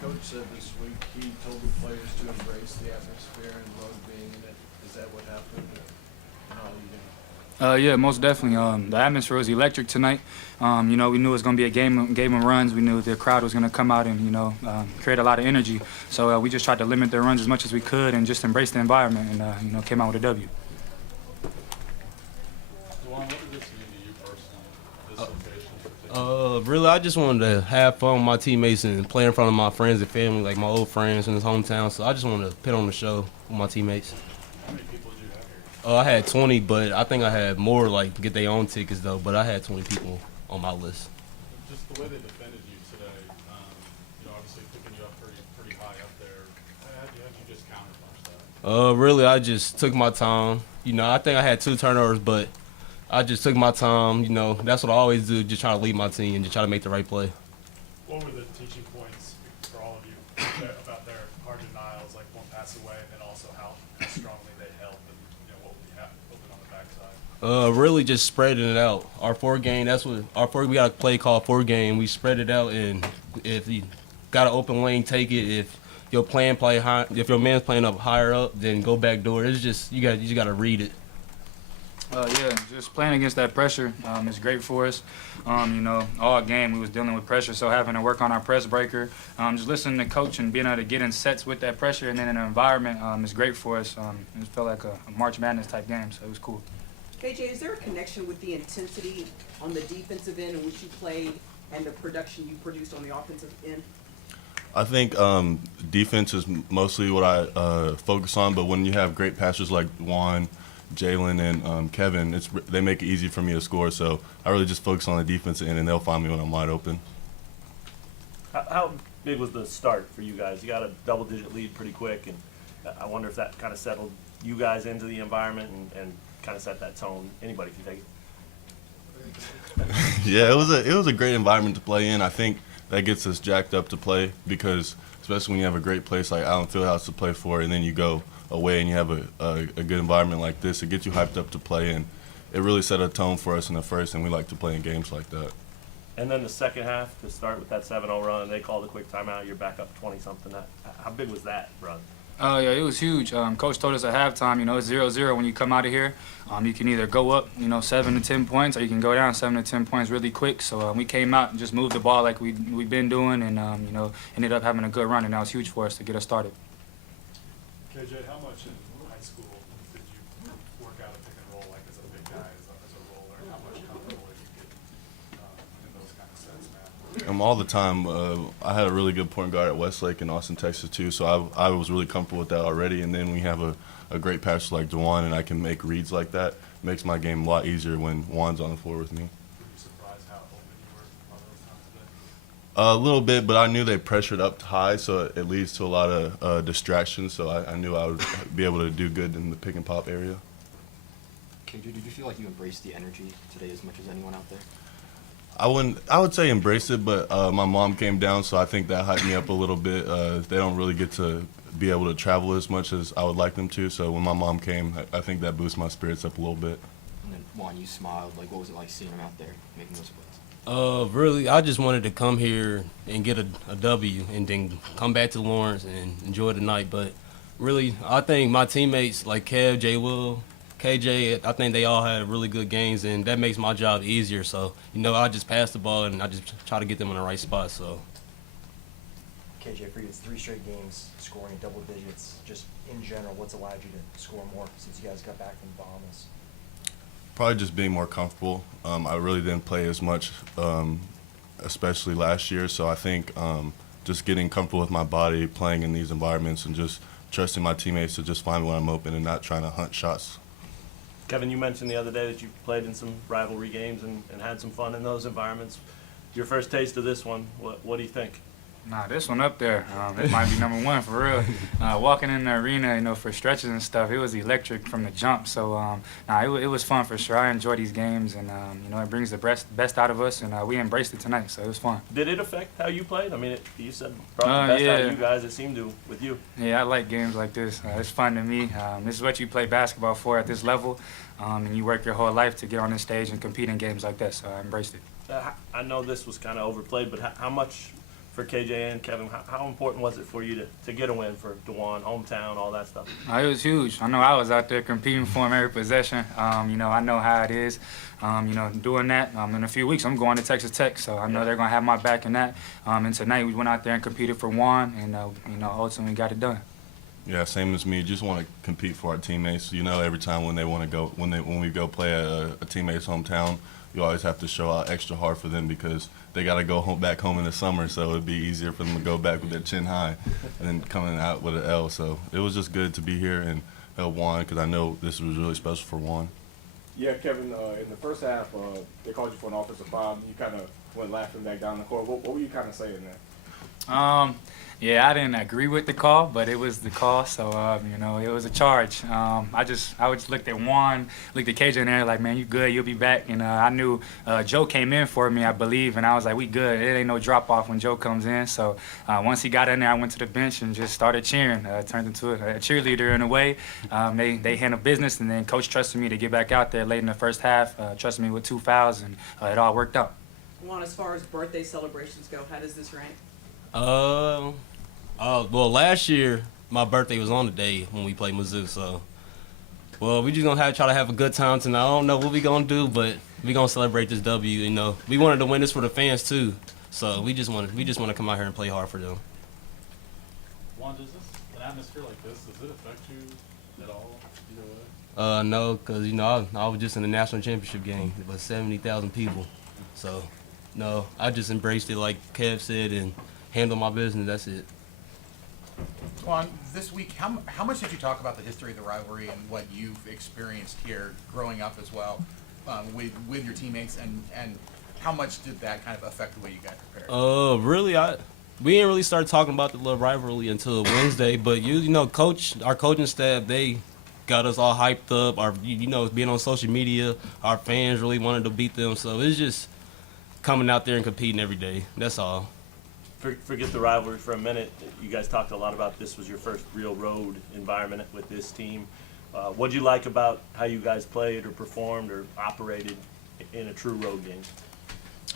Coach said this week he told the players to embrace the atmosphere and love being in it. Is that what happened? And all you did? Yeah, most definitely. The atmosphere was electric tonight. We knew it was going to be a game of runs. We knew the crowd was going to come out and create a lot of energy. So we just tried to limit their runs as much as we could and just embrace the environment and came out with a W. What did this mean to you personally, this occasion in particular? Really, I just wanted to have fun with my teammates and play in front of my friends and family, like my old friends in his hometown. So I just wanted to put on the show with my teammates. How many people did you have here? I had 20, but I think I had more like get their own tickets though. But I had 20 people on my list. Just the way they defended you today, obviously picking you up pretty high up there. How'd you just counterpunch that? Really, I just took my time. I think I had 2 turnovers, but I just took my time. That's what I always do, just try to lead my team and just try to make the right play. What were the teaching points for all of you about their hard denials, like one pass away, and then also how strongly they held and what would be open on the backside? Really just spreading it out. Our 4-game, we got a play called 4-game. We spread it out, and if you got an open lane, take it. If your if your man's playing up higher up, then go back door. It's just you just got to read it. Just playing against that pressure is great for us. All game we was dealing with pressure, so having to work on our press breaker, just listening to coach and being able to get in sets with that pressure and then in an environment is great for us. It felt like a March Madness type game, so it was cool. KJ, is there a connection with the intensity on the defensive end in which you played and the production you produced on the offensive end? I think defense is mostly what I focus on, but when you have great passers like Juan, Jalen, and Kevin, they make it easy for me to score. So I really just focus on the defensive end, and they'll find me when I'm wide open. How big was the start for you guys? You got a double-digit lead pretty quick, and I wonder if that kind of settled you guys into the environment and kind of set that tone. Anybody can take it. Yeah, it was a great environment to play in. I think that gets us jacked up to play because, especially when you have a great place like Allen Fieldhouse to play for, and then you go away and you have a good environment like this, it gets you hyped up to play, and it really set a tone for us in the first, and we like to play in games like that. And then the second half, to start with that 7-0 run, they called a quick timeout. You're back up 20-something. How big was that run? Yeah, it was huge. Coach told us at halftime, it's 0-0 when you come out of here. You can either go up, 7 to 10 points, or you can go down 7 to 10 points really quick. So we came out and just moved the ball like we've been doing, and ended up having a good run, and that was huge for us to get us started. KJ, how much in high school did you work out a pick and roll like as a big guy, as a roller? How much comfortable are you getting in those kind of sets, man? All the time. I had a really good point guard at Westlake in Austin, Texas, too, so I was really comfortable with that already. And then we have a great passer like Juwan, and I can make reads like that. It makes my game a lot easier when Juan's on the floor with me. Were you surprised how open you were on those times today? A little bit, but I knew they pressured up high, so it leads to a lot of distractions, so I knew I would be able to do good in the pick and pop area. KJ, did you feel like you embraced the energy today as much as anyone out there? I would say embrace it, but my mom came down, so I think that hyped me up a little bit. They don't really get to be able to travel as much as I would like them to, so when my mom came, I think that boosted my spirits up a little bit. And then, Juan, you smiled. Like, what was it like seeing him out there making those plays? Really, I just wanted to come here and get a W and then come back to Lawrence and enjoy the night. But really, I think my teammates like Kev, J. Will, KJ, I think they all had really good games, and that makes my job easier. So, I just pass the ball and I just try to get them in the right spot. So, KJ, for you, it's 3 straight games scoring double digits. Just in general, what's allowed you to score more since you guys got back from Bahamas? Probably just being more comfortable. I really didn't play as much, especially last year, so I think just getting comfortable with my body, playing in these environments, and just trusting my teammates to just find when I'm open and not trying to hunt shots. Kevin, you mentioned the other day that you played in some rivalry games and had some fun in those environments. Your first taste of this one, what do you think? Nah, this one up there, it might be number one for real. Walking in the arena, for stretches and stuff, it was electric from the jump. So, it was fun for sure. I enjoy these games, and it brings the best out of us, and we embraced it tonight, so it was fun. Did it affect how you played? I mean, you said brought the best out of you guys. It seemed to with you. Yeah, I like games like this. It's fun to me. This is what you play basketball for at this level, and you work your whole life to get on this stage and compete in games like that. So I embraced it. I know this was kind of overplayed, but how much for KJ and Kevin, how important was it for you to get a win for DeJuan, hometown, all that stuff? It was huge. I know I was out there competing for him every possession. You know, I know how it is. You know, doing that. In a few weeks, I'm going to Texas Tech, so I know they're going to have my back in that. And tonight, we went out there and competed for Juan, and you know, ultimately got it done. Yeah, same as me. Just want to compete for our teammates. You know, every time when they want to go, when we go play at a teammate's hometown, you always have to show out extra hard for them because they got to go back home in the summer. So it'd be easier for them to go back with their chin high than coming out with an L. So it was just good to be here and help Juan because I know this was really special for Juan. Yeah, Kevin. In the first half, they called you for an offensive foul. You kind of went laughing back down the court. What were you kind of saying there? Yeah, I didn't agree with the call, but it was the call, so you know, it was a charge. I just looked at Juan, looked at KJ in there, like, man, you good, you'll be back. And I knew Joe came in for me, I believe, and I was like, we good. It ain't no drop off when Joe comes in. So once he got in there, I went to the bench and just started cheering. Turned into a cheerleader in a way. They handled business, and then Coach trusted me to get back out there late in the first half. Trusted me with 2 fouls, and it all worked out. Juan, as far as birthday celebrations go, how does this rank? Well, last year my birthday was on the day when we played Mizzou, so well, we just gonna try to have a good time tonight. I don't know what we gonna do, but we gonna celebrate this W. You know, we wanted to win this for the fans too, so we just want to come out here and play hard for them. Juan, does an atmosphere like this, does it affect you at all either way? No, cause you know I was just in the national championship game with 70,000 people, so no, I just embraced it like Kev said and handle my business. That's it. Juan, this week, how much did you talk about the history of the rivalry and what you've experienced here growing up as well with your teammates, and how much did that kind of affect the way you got prepared? Really, we didn't really start talking about the little rivalry until Wednesday, but you know, our coaching staff, they got us all hyped up. You know, being on social media, our fans really wanted to beat them, so it's just coming out there and competing every day. That's all. Forget the rivalry for a minute. You guys talked a lot about this was your first real road environment with this team. What'd you like about how you guys played or performed or operated in a true road game?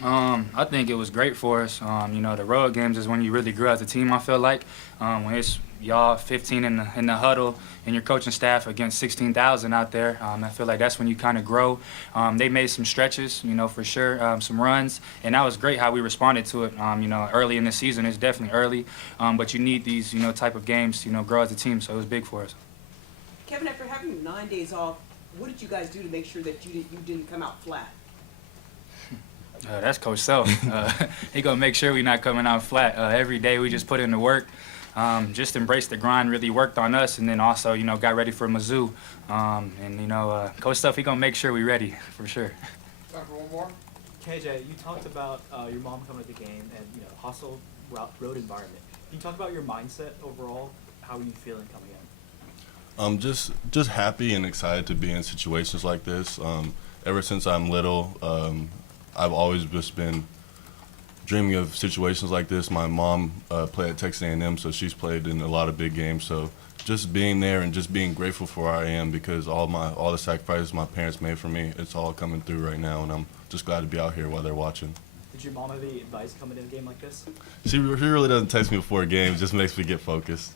I think it was great for us. You know, the road games is when you really grew as a team, I feel like. When it's y'all 15 in the huddle and your coaching staff against 16,000 out there, I feel like that's when you kind of grow. They made some stretches, you know, for sure, some runs, and that was great how we responded to it. You know, early in the season, it's definitely early, but you need these, you know, type of games to, you know, grow as a team, so it was big for us. Kevin, after having 9 days off, what did you guys do to make sure that you didn't come out flat? That's Coach Self. He gonna make sure we're not coming out flat. Every day we just put in the work, just embraced the grind, really worked on us, and then also, you know, got ready for Mizzou. And you know, Coach Self, he gonna make sure we're ready for sure. Time for one more. KJ, you talked about your mom coming to the game and, you know, hostile road environment. Can you talk about your mindset overall? How are you feeling coming in? Just happy and excited to be in situations like this. Ever since I'm little, I've always just been dreaming of situations like this. My mom played at Texas A&M, so she's played in a lot of big games. So just being there and just being grateful for where I am because all the sacrifices my parents made for me, it's all coming through right now, and I'm just glad to be out here while they're watching. Did your mom have any advice coming in a game like this? She really doesn't text me before games, just makes me get focused.